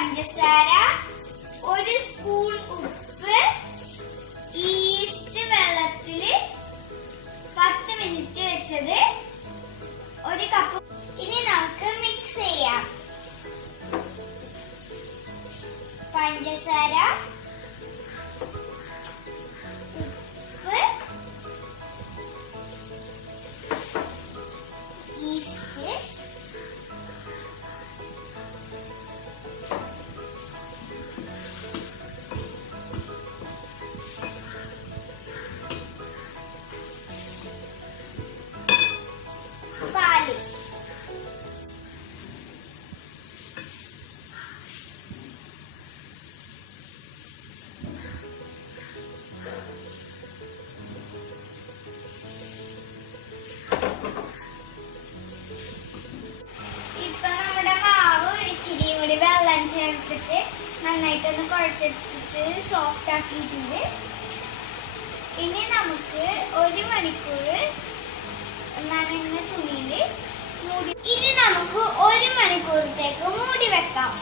പഞ്ചസാര, 1 സ്പൂൺ ഉപ്പ്, ഈസ്റ്റ് വെള്ളത്തില് 10 മിനിറ്റ് വെച്ചത്, 1 കപ്പ്. ഇനി നമുക്ക് മിക്സ് ചെയ്യാം. പഞ്ചസാര, ഉപ്പ്, ഈസ്റ്റ്, പാല്. ഇപ്പൊ നമ്മുടെ മാവ് ഇച്ചിരി കൂടി വെള്ളം ചേർത്തിട്ട് നന്നായിട്ടൊന്ന് കുഴച്ചെടുത്തിട്ട് സോഫ്റ്റ് ആക്കിയിട്ടുണ്ട്. ഇനി നമുക്ക് 1 മണിക്കൂർ നനഞ്ഞ തുണിയില് മൂടി. ഇനി നമുക്ക് 1 മണിക്കൂറത്തേക്ക് മൂടി വെക്കാം.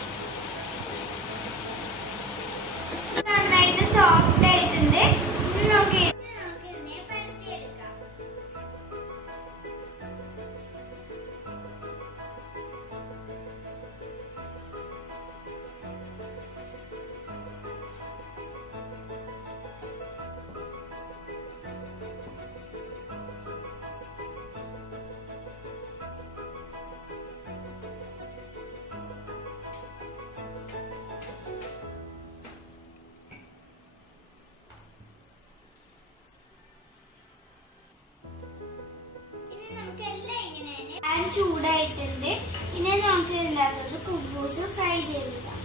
നന്നായിട്ട് സോഫ്റ്റ് ആയിട്ടുണ്ട്. നമുക്ക് ഇതിനെ പരത്തിയെടുക്കാം. പാൻ ചൂടായിട്ടുണ്ട്. ഇനി നമുക്ക് ഇതിനകത്തൊരു കുബൂസ് ഫ്രൈ ചെയ്തെടുക്കാം.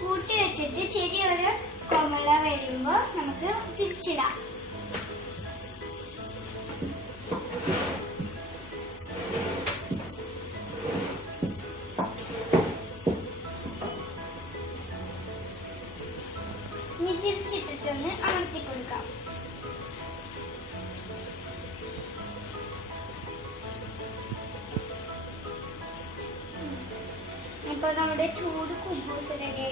കൂട്ടി വെച്ചിട്ട് ചെറിയൊരു കൊമള വരുമ്പോ നമുക്ക് തിരിച്ചിടാം. ഇനി തിരിച്ചിട്ടിട്ടൊന്ന് അമർത്തി കൊടുക്കാം. ഇപ്പൊ നമ്മുടെ ചൂട് കുബൂസ് റെഡി